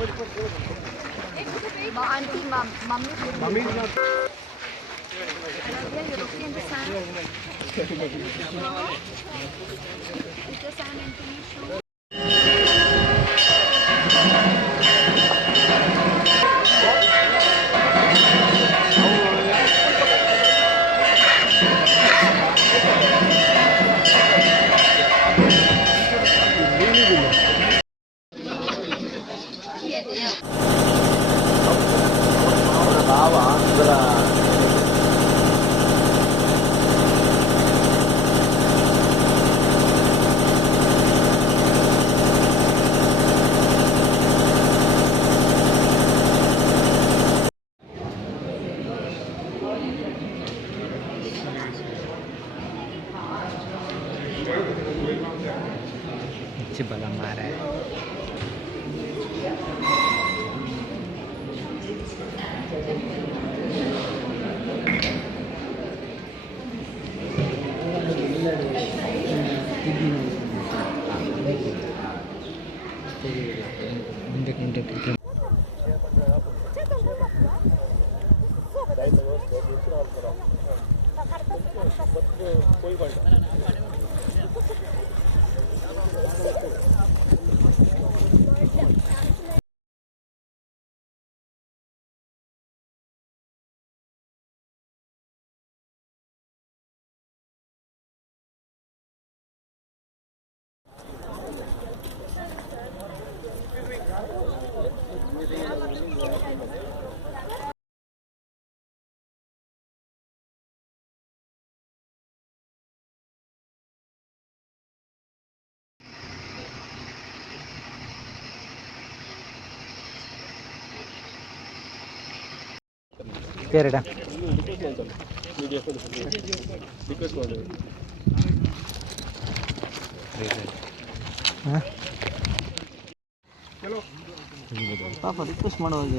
Auntie, mommy. Mommy is not. Yeah, you're looking in the sand. Is the sand into your shoe? बला मारा है। Kerada. Hah? Papa request ಮಾಡೋದು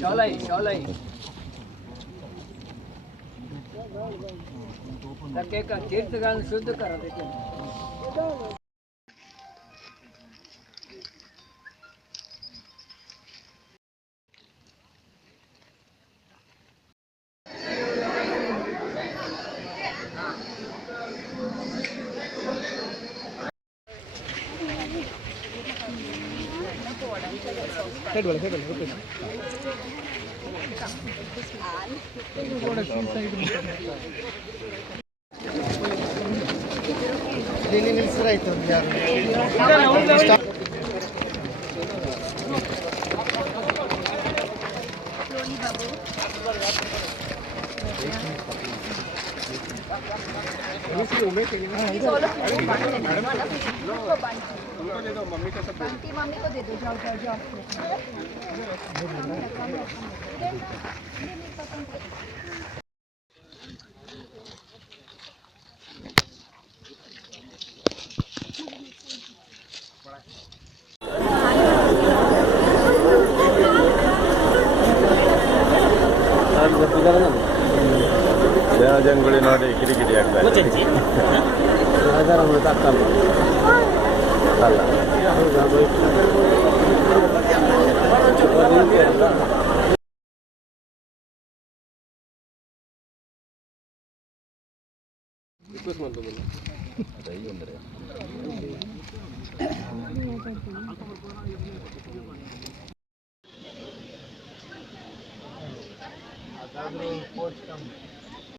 ಶಾಲೈ ತಕ್ಕೆ ತೀರ್ಥಗಳನ್ನು ಶುದ್ಧ ಕರಬೇಕು Head wala rupees. Dini nilisira ito yaru. Slowly, babu. Mummy को दे दो जाओ जाओ जाओ ಜನಜಂಗುಳಿ ನೋಡಿ ಕಿರಿಕಿರಿ ಆಗ್ತದೆ ಅಲ್ಲ ಅದಾದ್ರೂ